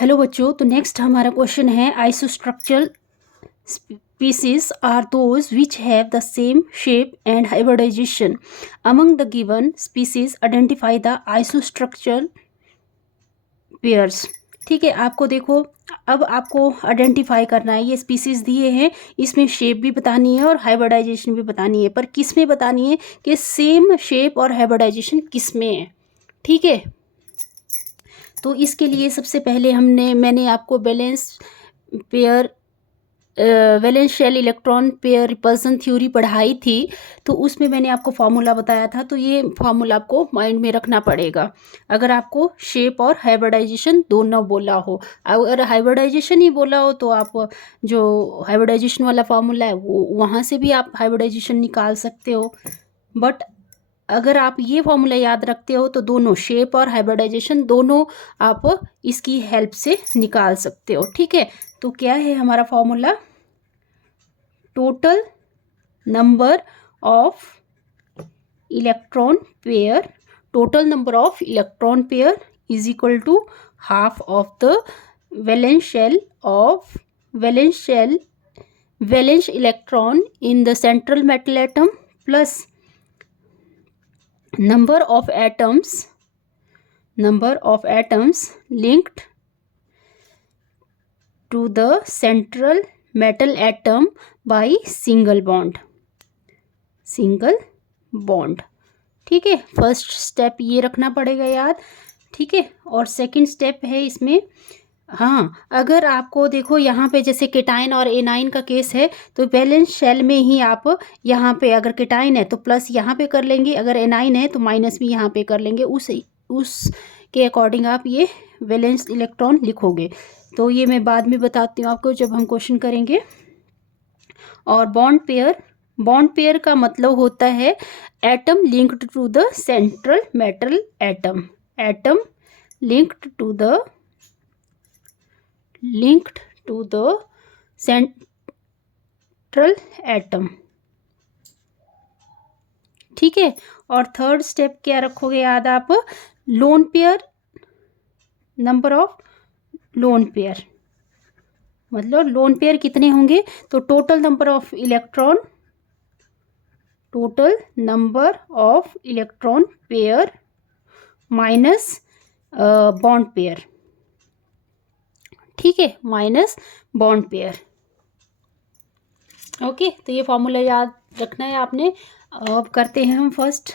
Hello बच्चों, तो next हमारा क्वेश्चन है isostructural species are those which have the same shape and hybridisation among the given species identify the isostructural pairs. ठीक है, आपको देखो अब आपको आइडेंटिफाई करना है। ये स्पीसीज दिए हैं, इसमें शेप भी बतानी है और हाइब्रिडाइजेशन भी बतानी है, पर किस में बतानी है कि सेम शेप और हाइब्रिडाइजेशन किस में है। ठीक है, तो इसके लिए सबसे पहले मैंने आपको valence shell electron pair repulsion theory पढ़ाई थी, तो उसमें मैंने आपको फार्मूला बताया था। तो ये फार्मूला आपको माइंड में रखना पड़ेगा अगर आपको शेप और हाइब्रिडाइजेशन दोनों बोला हो। अगर हाइब्रिडाइजेशन ही बोला हो तो आप जो हाइब्रिडाइजेशन वाला फार्मूला है वो वहाँ से भी आप हाइब्रिडाइजेशन निकाल सकते हो। बट अगर आप ये फॉर्मूला याद रखते हो तो दोनों शेप और हाइब्रिडाइजेशन दोनों आप इसकी हेल्प से निकाल सकते हो। ठीक है, तो क्या है हमारा formula? Total number of electron pair is equal to half of the valence electron in the central metal atom plus number of atoms linked to the central metal atom by single bond। ठीक है, first step ये रखना पड़ेगा याद। ठीक है, और second step है इसमें, हाँ, अगर आपको देखो यहाँ पे जैसे केटाइन और एनाइन का केस है तो वैलेंस शेल में ही आप यहाँ पे अगर केटाइन है तो प्लस यहाँ पे कर लेंगे, अगर एनाइन है तो माइनस भी यहाँ पे कर लेंगे। उस के अकॉर्डिंग आप ये वैलेंस इलेक्ट्रॉन लिखोगे। तो ये मैं बाद में बताती हूँ आपको जब हम क्वेश्चन करेंगे। और बॉन्ड पेयर का मतलब होता है atom linked to the central metal atom. linked to the central atom। ठीक है, और थर्ड स्टेप क्या रखोगे याद आप? Lone pair, number of lone pair, मतलब लोन पेयर कितने होंगे तो total number of electron pair minus bond pair. ठीक है, माइनस बॉन्ड पेयर। ओके, तो ये फॉर्मूला याद रखना है आपने। अब करते हैं हम फर्स्ट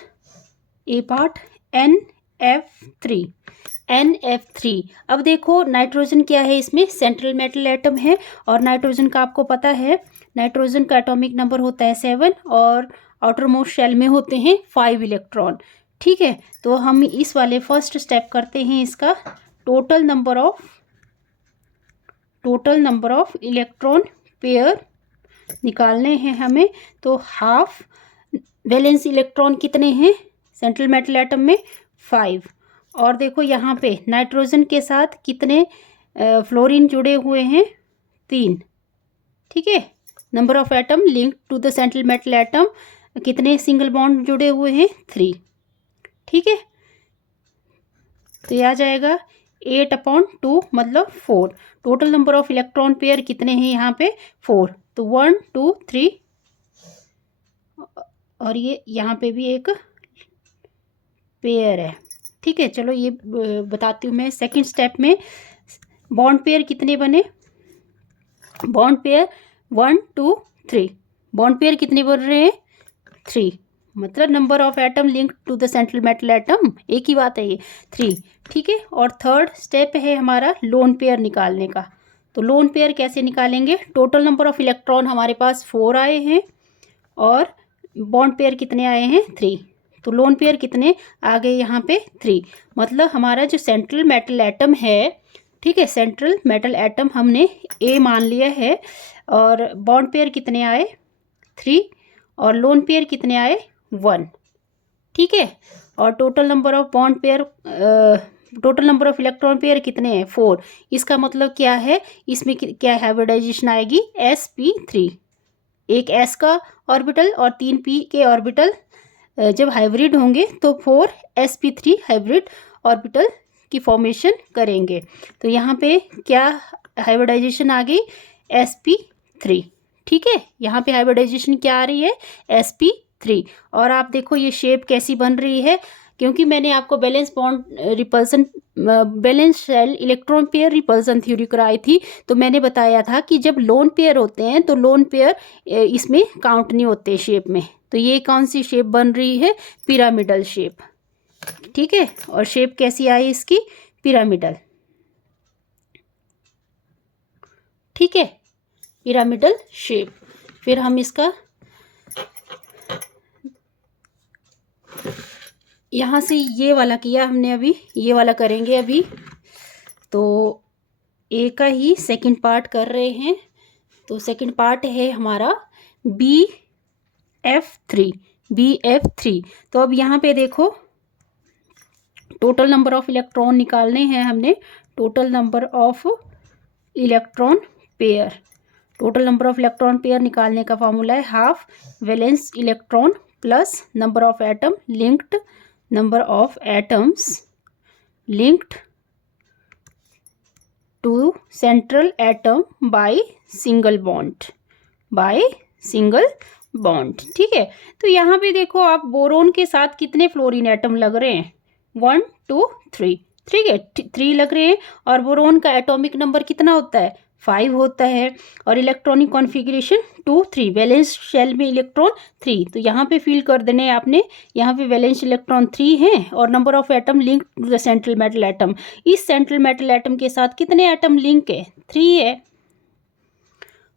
ए पार्ट, NF3। अब देखो नाइट्रोजन क्या है, इसमें सेंट्रल मेटल एटम है और नाइट्रोजन का आपको पता है नाइट्रोजन का एटॉमिक नंबर होता है 7 और आउटर मोस्ट शेल में होते हैं 5 इलेक्ट्रॉन। ठीक है, तो हम इस वाले फर्स्ट स्टेप करते हैं, इसका total number of electron pair निकालने हैं हमें। तो हाफ वैलेंस इलेक्ट्रॉन कितने हैं सेंट्रल मेटल एटम में? 5। और देखो यहाँ पे नाइट्रोजन के साथ कितने फ्लोरीन जुड़े हुए हैं? 3। ठीक है, number of atom link to the central metal atom कितने सिंगल बॉन्ड जुड़े हुए हैं? 3। ठीक है, तो यह आ जाएगा 8/2 मतलब 4। Total number of electron pair कितने हैं यहाँ पे? 4। तो 1 2 3 और ये यहाँ पे भी एक पेयर है। ठीक है, चलो ये बताती हूँ मैं। सेकंड स्टेप में बॉन्ड पेयर कितने बने? Bond pair 1 2 3। बॉन्ड पेयर कितने बन रहे हैं? 3, मतलब number of atom link to the central metal atom, एक ही बात है ये, 3। ठीक है, और थर्ड स्टेप है हमारा लोन पेयर निकालने का। तो लोन पेयर कैसे निकालेंगे? टोटल नंबर ऑफ इलेक्ट्रॉन हमारे पास 4 आए हैं और बॉन्ड पेयर कितने आए हैं? 3। तो लोन पेयर कितने आ गए यहाँ पे? 3। मतलब हमारा जो सेंट्रल मेटल एटम है, ठीक है, सेंट्रल मेटल एटम हमने ए मान लिया है और बॉन्ड पेयर कितने आए? 3 और लोन पेयर कितने आए? 1। ठीक है, और total number of electron pair कितने हैं? 4। इसका मतलब क्या है, इसमें क्या हाइब्रिडाइजेशन आएगी? sp3। एक s का ऑर्बिटल और 3 p के ऑर्बिटल जब हाइब्रिड होंगे तो 4 sp3 हाइब्रिड ऑर्बिटल की फॉर्मेशन करेंगे। तो यहाँ पे क्या हाइब्रिडाइजेशन आ गई, sp3। ठीक है, यहाँ पे हाइब्रिडाइजेशन क्या आ रही है, sp3। और आप देखो ये शेप कैसी बन रही है, क्योंकि मैंने आपको balance bond repulsion, balance shell electron pair repulsion theory कराई थी। तो मैंने बताया था कि जब लोन पेयर होते हैं तो लोन पेयर इसमें काउंट नहीं होते शेप में। तो ये कौन सी शेप बन रही है, पिरामिडल शेप। ठीक है, और शेप कैसी आई इसकी, पिरामिडल। ठीक है, पिरामिडल शेप। फिर हम इसका यहाँ से ये वाला किया हमने, अभी ये वाला करेंगे अभी। तो ए का ही सेकंड पार्ट कर रहे हैं। तो सेकंड पार्ट है हमारा BF3। तो अब यहाँ पे देखो टोटल नंबर ऑफ इलेक्ट्रॉन निकालने हैं हमने। Total number of electron pair, total number of electron pair निकालने का फॉर्मूला है half valence electron plus number of atom linked, number of atoms linked to central atom by single bond. ठीक है, तो यहाँ पे देखो आप बोरोन के साथ कितने फ्लोरीन एटम लग रहे हैं, 1 2 3। ठीक है, 3 लग रहे हैं। और बोरोन का एटॉमिक नंबर कितना होता है, 5 होता है। और इलेक्ट्रॉनिक कॉन्फ़िगरेशन 2 3, वैलेंस शेल में इलेक्ट्रॉन 3। तो यहाँ पे फिल कर देने आपने, यहाँ पे वैलेंस इलेक्ट्रॉन 3 हैं। और number of atom link to the central metal atom, इस सेंट्रल मेटल एटम के साथ कितने एटम लिंक है, 3 है।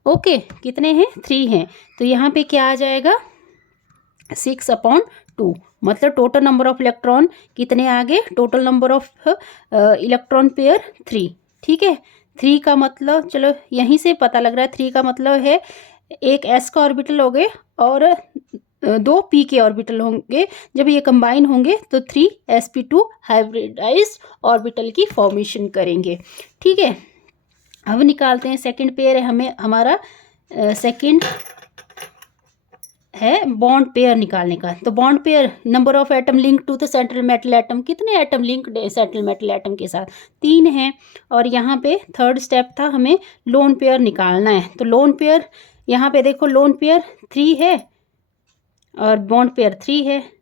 ओके, कितने हैं, 3 हैं। तो यहाँ पे क्या आ जाएगा, 6/2। मतलब टोटल नंबर ऑफ इलेक्ट्रॉन कितने आ गए, total number of electron pair 3। ठीक है, 3 का मतलब चलो यहीं से पता लग रहा है, 3 का मतलब है एक s का ऑर्बिटल हो गए और 2 p के ऑर्बिटल होंगे। जब ये कंबाइन होंगे तो 3sp2 हाइब्रिडाइज्ड ऑर्बिटल की फॉर्मेशन करेंगे। ठीक है, अब निकालते हैं सेकंड पेयर है हमें, हमारा सेकंड है बॉन्ड पेयर निकालने का। तो bond pair, number of atom link to the central metal atom, कितने एटम लिंक्ड है सेंट्रल मेटल एटम के साथ, 3 हैं। और यहाँ पे थर्ड स्टेप था हमें लोन पेयर निकालना है। तो लोन पेयर यहाँ पे देखो, लोन पेयर 3 है और बॉन्ड पेयर 3 है।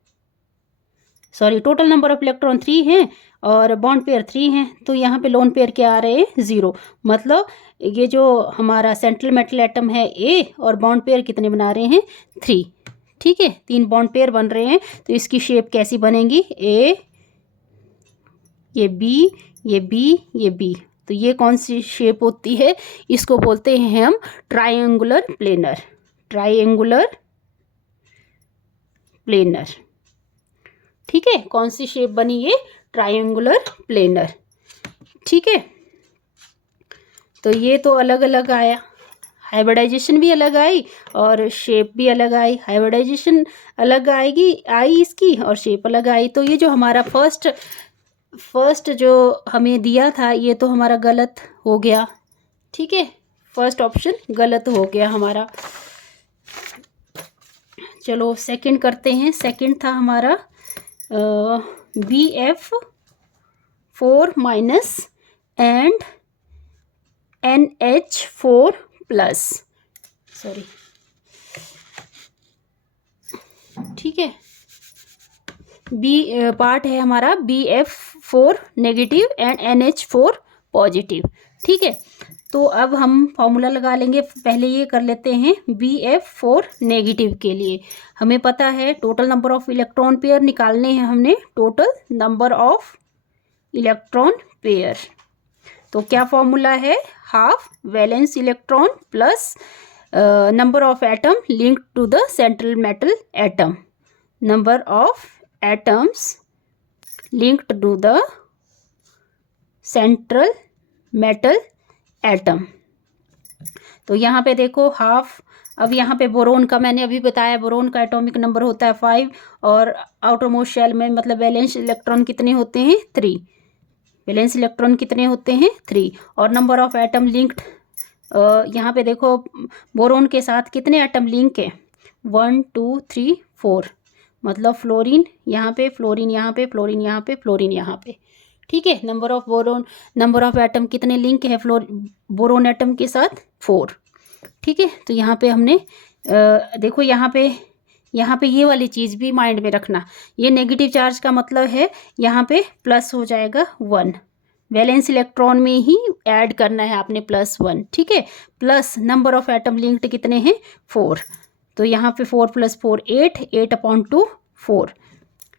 Sorry, total number of electron 3 हैं और बॉन्ड पेयर 3 हैं। तो यहाँ पे लोन पेयर क्या आ रहे हैं, 0। मतलब ये जो हमारा सेंट्रल मेटल एटम है A और बॉन्ड पेयर कितने बना रहे हैं, 3। ठीक है, 3 बॉन्ड पेयर बन रहे हैं। तो इसकी शेप कैसी बनेगी, A, ये B, ये B, ये B। तो ये कौन सी शेप होती है, इसको बोलते हैं हम ट्रायंगुलर प्लेनर। ठीक है, कौन सी शेप बनी ये, ट्रायंगुलर प्लेनर। ठीक है, तो ये तो अलग अलग आया, हाइब्रिडाइजेशन भी अलग आई और शेप भी अलग आई। हाइब्रिडाइजेशन अलग आई इसकी और शेप अलग आई। तो ये जो हमारा फर्स्ट जो हमें दिया था, ये तो हमारा गलत हो गया। ठीक है, फर्स्ट ऑप्शन गलत हो गया हमारा। चलो सेकंड करते हैं। सेकंड था हमारा BF4 minus and NH4 plus, sorry. ठीक है, पार्ट है हमारा BF4 negative and NH4 positive. ठीक है, तो अब हम फॉर्मूला लगा लेंगे। पहले ये कर लेते हैं BF4 नेगेटिव के लिए। हमें पता है total number of electron pair निकालने हैं हमने, total number of electron pair. तो क्या फॉर्मूला है, half valence electron plus number of atom linked to the central metal atom, number of atoms linked to the central metal atom. तो यहाँ पे देखो हाफ, अब यहाँ पे बोरोन का मैंने अभी बताया, बोरोन का एटॉमिक नंबर होता है 5 और आउटर मोस्ट शेल में मतलब वैलेंस इलेक्ट्रॉन कितने होते हैं, 3। वैलेंस इलेक्ट्रॉन कितने होते हैं, 3। और नंबर ऑफ एटम लिंक्ड, यहाँ पे देखो बोरोन के साथ कितने एटम लिंक है, 1 2 3 4। मतलब फ्लोरीन यहाँ पे, फ्लोरीन यहाँ पे, फ्लोरीन यहाँ पे, फ्लोरीन यहाँ पे। ठीक है। नंबर ऑफ एटम कितने लिंक है बोरोन एटम के साथ? 4। ठीक है, तो यहाँ पे हमने देखो यहाँ पे ये वाली चीज़ भी माइंड में रखना, ये नेगेटिव चार्ज का मतलब है यहाँ पे प्लस हो जाएगा 1, वैलेंस इलेक्ट्रॉन में ही ऐड करना है आपने +1। ठीक है, plus number of atom linked कितने हैं? 4। तो यहाँ पे 4 + 4 8, 8/2 4।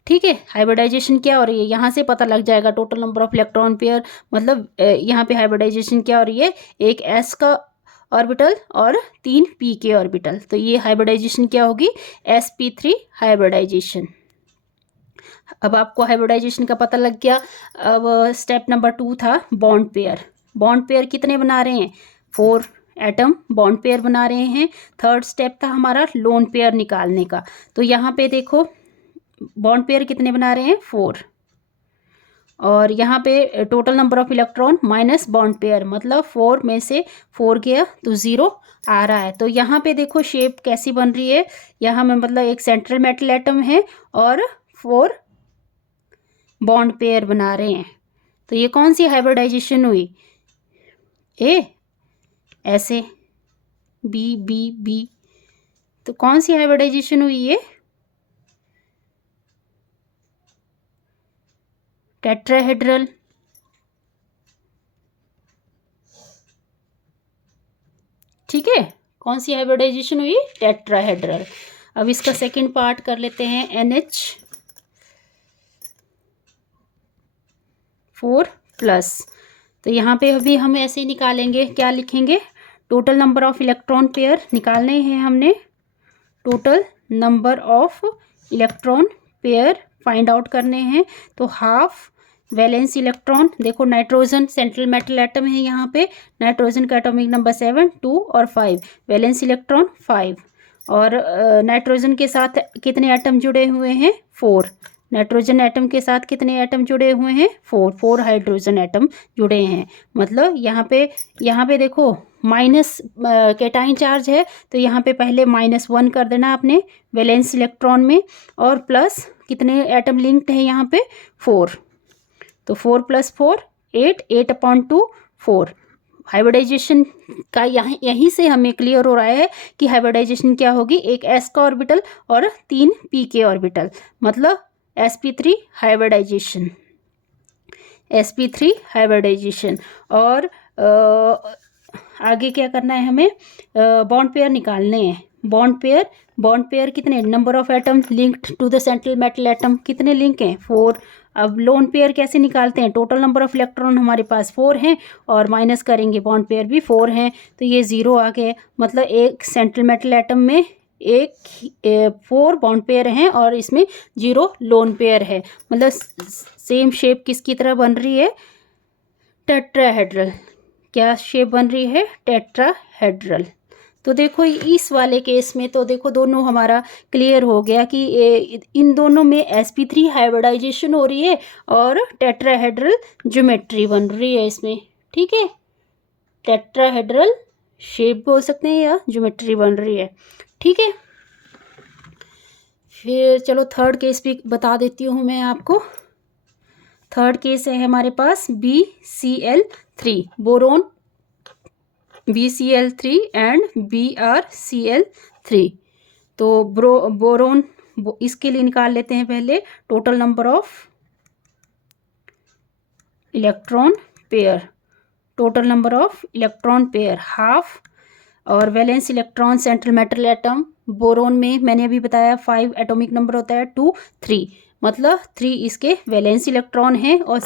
ठीक है, हाइब्रिडाइजेशन क्या हो रही है यहाँ से पता लग जाएगा, total number of electron pair, मतलब यहाँ पे हाइब्रिडाइजेशन क्या हो रही है, एक s का ऑर्बिटल और 3 p के ऑर्बिटल। तो ये हाइब्रिडाइजेशन क्या होगी? sp3 hybridisation. अब आपको हाइब्रिडाइजेशन का पता लग गया। अब स्टेप नंबर 2 था बॉन्ड पेयर। बॉन्ड पेयर कितने बना रहे हैं? 4 एटम बॉन्ड पेयर बना रहे हैं। थर्ड स्टेप था हमारा लोन पेयर निकालने का। तो यहाँ पे देखो बॉन्ड पेयर कितने बना रहे हैं? 4। और यहाँ पे total number of electron minus bond pair, मतलब 4 में से 4 गया तो 0 आ रहा है। तो यहाँ पे देखो शेप कैसी बन रही है, यहाँ में मतलब एक सेंट्रल मेटल एटम है और 4 बॉन्ड पेयर बना रहे हैं। तो ये कौन सी हाइब्रिडाइजेशन हुई? ए ऐसे बी बी बी, तो कौन सी हाइब्रिडाइजेशन हुई? ये टेट्राहेड्रल। ठीक है, कौन सी हाइब्रिडाइजेशन हुई? टेट्राहेड्रल। अब इसका सेकंड पार्ट कर लेते हैं, NH4+। तो यहाँ पे अभी हम ऐसे निकालेंगे, क्या लिखेंगे? Total number of electron pair निकालने हैं हमने, total number of electron pair find out करने हैं। तो हाफ वैलेंस इलेक्ट्रॉन, देखो नाइट्रोजन सेंट्रल मेटल एटम है यहाँ पे, नाइट्रोजन का एटॉमिक नंबर 7, 2 और 5, वैलेंस इलेक्ट्रॉन 5। और नाइट्रोजन के साथ कितने एटम जुड़े हुए हैं? 4। नाइट्रोजन एटम के साथ कितने एटम जुड़े हुए हैं? 4 हाइड्रोजन एटम जुड़े हैं। मतलब यहाँ पे देखो माइनस कैटाइन चार्ज है, तो यहाँ पे पहले -1 कर देना आपने वैलेंस इलेक्ट्रॉन में, और प्लस कितने एटम लिंक्ड है यहाँ पे? 4। तो 4 + 4 8, 8/2 4। हाइब्रिडाइजेशन का यहीं से हमें क्लियर हो रहा है कि हाइब्रिडाइजेशन क्या होगी, एक s का ऑर्बिटल और 3 p के ऑर्बिटल, मतलब sp3 हाइब्रिडाइजेशन, sp3 हाइब्रिडाइजेशन। और आगे क्या करना है हमें? बॉन्ड पेयर निकालने हैं। बॉन्ड पेयर कितने? Number of atom linked to the central metal atom कितने लिंक हैं? 4। अब लोन पेयर कैसे निकालते हैं? टोटल नंबर ऑफ इलेक्ट्रॉन हमारे पास 4 हैं और माइनस करेंगे बॉन्ड पेयर भी 4 हैं, तो ये 0 आ गए। मतलब एक सेंट्रल मेटल एटम में 4 बॉन्ड पेयर हैं और इसमें 0 लोन पेयर है। मतलब सेम शेप किसकी तरह बन रही है? टेट्राहेड्रल। क्या शेप बन रही है? टेट्राहेड्रल। तो देखो इस वाले केस में तो देखो दोनों हमारा क्लियर हो गया कि इन दोनों में sp3 हाइब्रिडाइजेशन हो रही है और टेट्राहेड्रल ज्योमेट्री बन रही है इसमें। ठीक है, टेट्राहेड्रल शेप बोल सकते हैं या ज्योमेट्री बन रही है। ठीक है, फिर चलो थर्ड केस भी बता देती हूँ मैं आपको। थर्ड केस है हमारे पास BCl3, boron BCl3 and BrCl3। तो बोरोन इसके लिए निकाल लेते हैं पहले total number of electron pair. Total number of electron pair half, और valence electron central metal atom boron में मैंने अभी बताया 5 एटॉमिक नंबर होता है, 2 3, मतलब 3 इसके वैलेंस इलेक्ट्रॉन हैं। और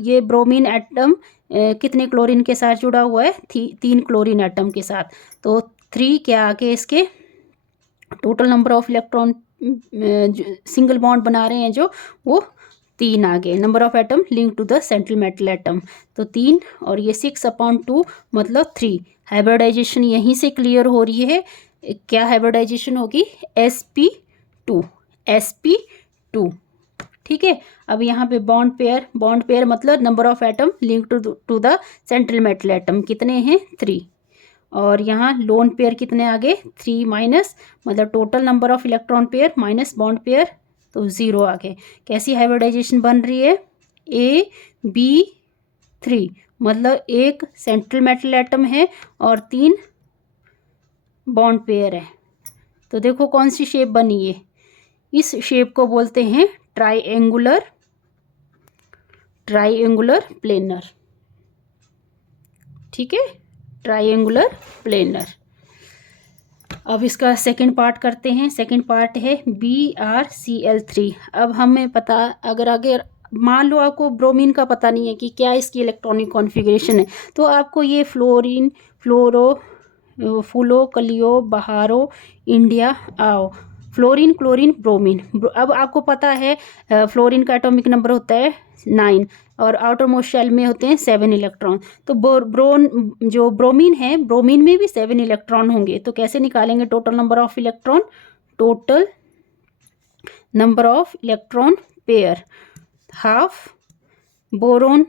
ये ब्रोमीन एटम कितने क्लोरीन के साथ जुड़ा हुआ है? 3 क्लोरीन एटम के साथ। तो 3 क्या आगे इसके total number of electron single bond बना रहे हैं जो, वो 3 आ गए। Number of atom link to the central metal atom, तो 3 और ये 6/2 मतलब 3। हाइब्रिडाइजेशन यहीं से क्लियर हो रही है। क्या हाइब्रिडाइजेशन होगी? sp2। ठीक है, अब यहाँ पे बॉन्ड पेयर मतलब number of atom link to the central metal atom कितने हैं? 3। और यहाँ लोन पेयर कितने आ गए? 3 माइनस, मतलब total number of electron pair minus bond pair, तो 0 आ गए। कैसी हाइब्रिडाइजेशन बन रही है? AB3, मतलब एक सेंट्रल मेटल एटम है और 3 बॉन्ड पेयर है। तो देखो कौन सी शेप बनी है, इस शेप को बोलते हैं ट्राइएंगुलर प्लेनर। ठीक है, ट्राइएंगुलर प्लेनर। अब इसका सेकंड पार्ट करते हैं। सेकंड पार्ट है BrCl3। अब हमें पता, अगर मान लो आपको ब्रोमीन का पता नहीं है कि क्या इसकी इलेक्ट्रॉनिक कॉन्फ़िगरेशन है, तो आपको ये फ्लोरीन, फ्लोरो, फूलो, कलियो, बहारो, इंडिया, आओ, फ्लोरीन, क्लोरीन, ब्रोमीन। अब आपको पता है फ्लोरीन का एटॉमिक नंबर होता है 9 और आउटर मोस्ट शेल में होते हैं 7 इलेक्ट्रॉन। तो जो ब्रोमीन है, ब्रोमीन में भी 7 इलेक्ट्रॉन होंगे। तो कैसे निकालेंगे total number of electron? Total number of electron pair, half boron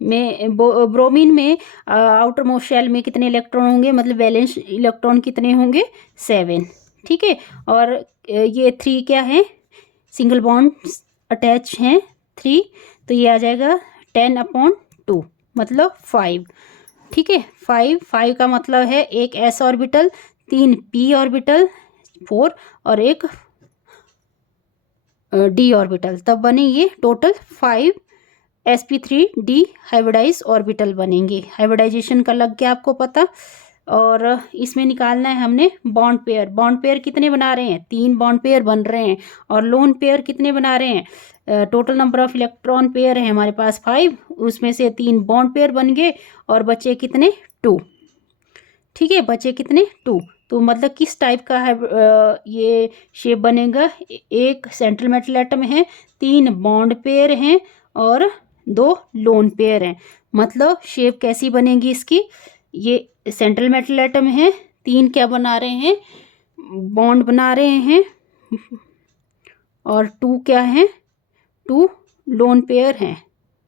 में, ब्रोमीन में आउटर मोस्ट शेल में कितने इलेक्ट्रॉन होंगे, मतलब वैलेंस इलेक्ट्रॉन कितने होंगे? 7। ठीक है, और ये 3 क्या है, सिंगल बॉन्ड अटैच हैं 3, तो ये आ जाएगा 10/2, मतलब 5। ठीक है, 5 का मतलब है एक s ऑर्बिटल, 3 p ऑर्बिटल, 4 और एक d ऑर्बिटल, तब बने ये टोटल 5 sp3d हाइब्रिडाइज ऑर्बिटल बनेंगे। हाइब्रिडाइजेशन का लग गया आपको पता। और इसमें निकालना है हमने बॉन्ड पेयर। बॉन्ड पेयर कितने बना रहे हैं? 3 बॉन्ड पेयर बन रहे हैं। और लोन पेयर कितने बना रहे हैं? Total number of electron pair है हमारे पास 5, उसमें से 3 बॉन्ड पेयर बन गए और बचे कितने? 2। ठीक है, बचे कितने? 2। तो मतलब किस टाइप का है ये शेप बनेगा? एक सेंट्रल मेटल एटम है, 3 बॉन्ड पेयर हैं और 2 लोन पेयर हैं। मतलब शेप कैसी बनेगी इसकी? ये सेंट्रल मेटल एटम है, 3 क्या बना रहे हैं? बॉन्ड बना रहे हैं, और 2 क्या हैं? 2 लोन पेयर हैं,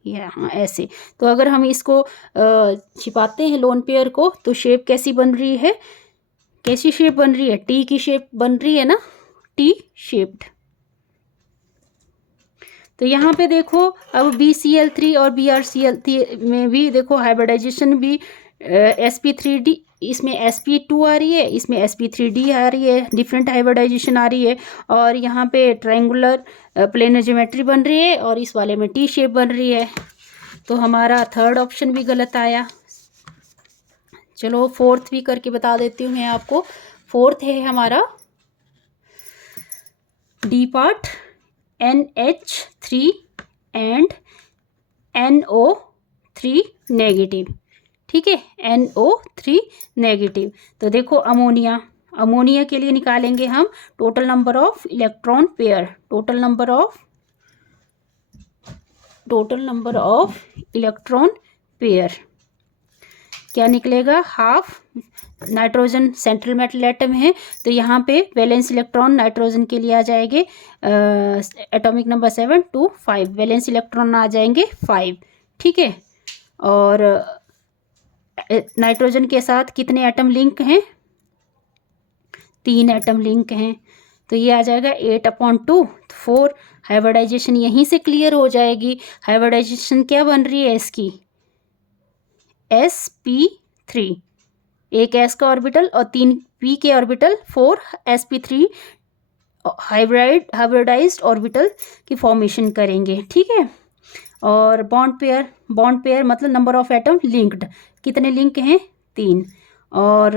यहाँ ऐसे। तो अगर हम इसको छिपाते हैं लोन पेयर को, तो शेप कैसी बन रही है? कैसी शेप बन रही है? टी की शेप बन रही है ना, टी शेप्ड। तो यहाँ पे देखो, अब BCl3 और BrCl3 में भी देखो हाइब्रिडाइजेशन भी sp3d, इसमें sp2 आ रही है, इसमें sp3d आ रही है, डिफरेंट हाइब्रिडाइजेशन आ रही है। और यहाँ पे ट्रायंगुलर प्लेनर ज्योमेट्री बन रही है और इस वाले में टी शेप बन रही है। तो हमारा थर्ड ऑप्शन भी गलत आया। चलो फोर्थ भी करके बता देती हूँ मैं आपको। फोर्थ है हमारा D part, NH3 and NO3 negative. ठीक है, NO3 नेगेटिव। तो देखो अमोनिया के लिए निकालेंगे हम total number of electron pair. Total number of electron pair क्या निकलेगा? Half. Nitrogen central metal atom है, तो यहाँ पे वैलेंस इलेक्ट्रॉन नाइट्रोजन के लिए आ जाएंगे atomic number 7 to 5, valence electron आ जाएंगे 5। ठीक है, और नाइट्रोजन के साथ कितने एटम लिंक हैं? 3 एटम लिंक हैं, तो ये आ जाएगा 8/2, 4। हाइब्रिडाइजेशन यहीं से क्लियर हो जाएगी। हाइब्रिडाइजेशन क्या बन रही है इसकी? sp3, एक s का ऑर्बिटल और 3 p के ऑर्बिटल, 4 sp3 हाइब्रिडाइज्ड ऑर्बिटल की फॉर्मेशन करेंगे। ठीक है, और बॉन्ड पेयर मतलब नंबर ऑफ एटम लिंक्ड, कितने लिंक हैं? 3। और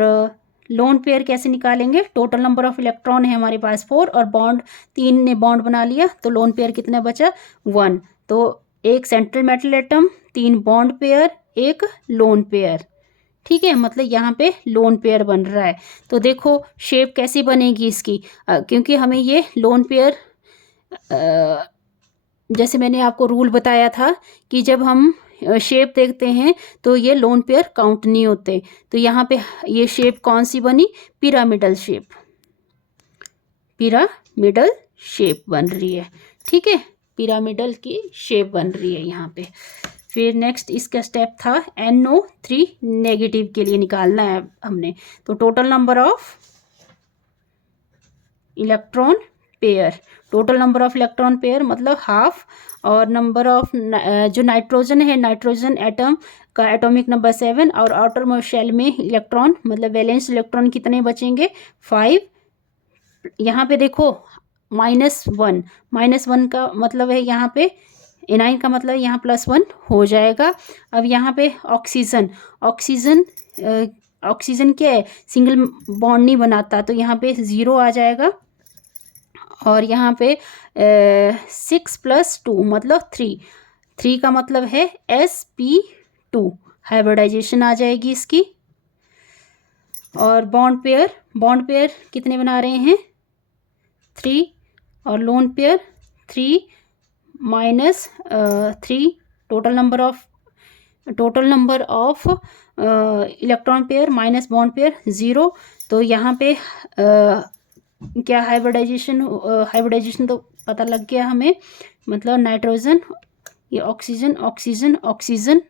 लोन पेयर कैसे निकालेंगे? टोटल नंबर ऑफ इलेक्ट्रॉन है हमारे पास 4 और बॉन्ड 3 ने बॉन्ड बना लिया, तो लोन पेयर कितना बचा? 1। तो एक central metal atom, 3 bond pair, एक लोन पेयर। ठीक है, मतलब यहाँ पे लोन पेयर बन रहा है। तो देखो शेप कैसी बनेगी इसकी, क्योंकि हमें ये लोन पेयर, जैसे मैंने आपको रूल बताया था कि जब हम शेप देखते हैं तो ये लोन पेयर काउंट नहीं होते। तो यहाँ पे ये शेप कौन सी बनी? पिरामिडल शेप बन रही है। ठीक है, पिरामिडल की शेप बन रही है यहाँ पे। फिर नेक्स्ट इसका स्टेप था NO3 नेगेटिव के लिए निकालना है हमने। तो total number of electron pair, total number of electron pair मतलब हाफ, और नंबर ऑफ जो नाइट्रोजन है, नाइट्रोजन एटम का एटॉमिक नंबर 7, और आउटर मोस्ट शेल में इलेक्ट्रॉन मतलब वैलेंस इलेक्ट्रॉन कितने बचेंगे 5। यहाँ पे देखो -1, -1 का मतलब है यहाँ पे एनाइन का मतलब यहाँ +1 हो जाएगा। अब यहाँ पे ऑक्सीजन, ऑक्सीजन क्या है, सिंगल बॉन्ड नहीं बनाता, तो यहाँ पे 0 आ जाएगा। और यहाँ पे 6 + 2 मतलब 3 का मतलब है sp2, हाइब्रिडाइजेशन आ जाएगी इसकी। और बॉन्ड पेयर कितने बना रहे हैं 3, और lone pair 3 - 3, total number of electron pair minus bond pair 0। तो यहाँ पे क्या हाइब्रिडाइजेशन तो पता लग गया हमें, मतलब नाइट्रोजन, ये ऑक्सीजन ऑक्सीजन ऑक्सीजन,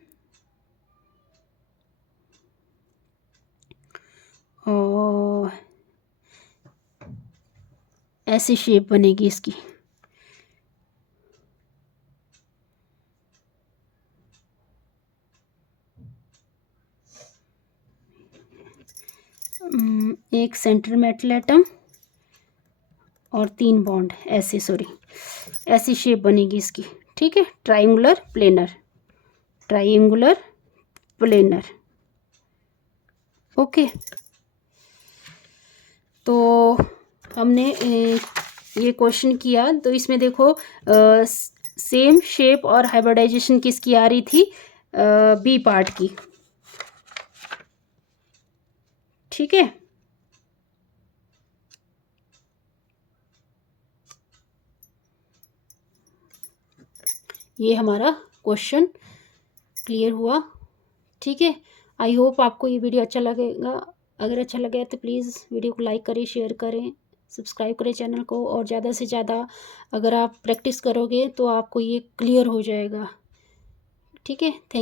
और ऐसी शेप बनेगी इसकी। एक सेंटर मेटल एटम और 3 बॉन्ड, ऐसी शेप बनेगी इसकी। ठीक है, ट्रायंगुलर प्लेनर। ओके, तो हमने ये क्वेश्चन किया, तो इसमें देखो सेम शेप और हाइब्रिडाइजेशन किसकी आ रही थी, बी पार्ट की। ठीक है, ये हमारा क्वेश्चन क्लियर हुआ। ठीक है, आई होप आपको ये वीडियो अच्छा लगेगा। अगर अच्छा लगे तो प्लीज़ वीडियो को लाइक करें, शेयर करें, सब्सक्राइब करें चैनल को, और ज़्यादा से ज़्यादा अगर आप प्रैक्टिस करोगे तो आपको ये क्लियर हो जाएगा। ठीक है, थैंक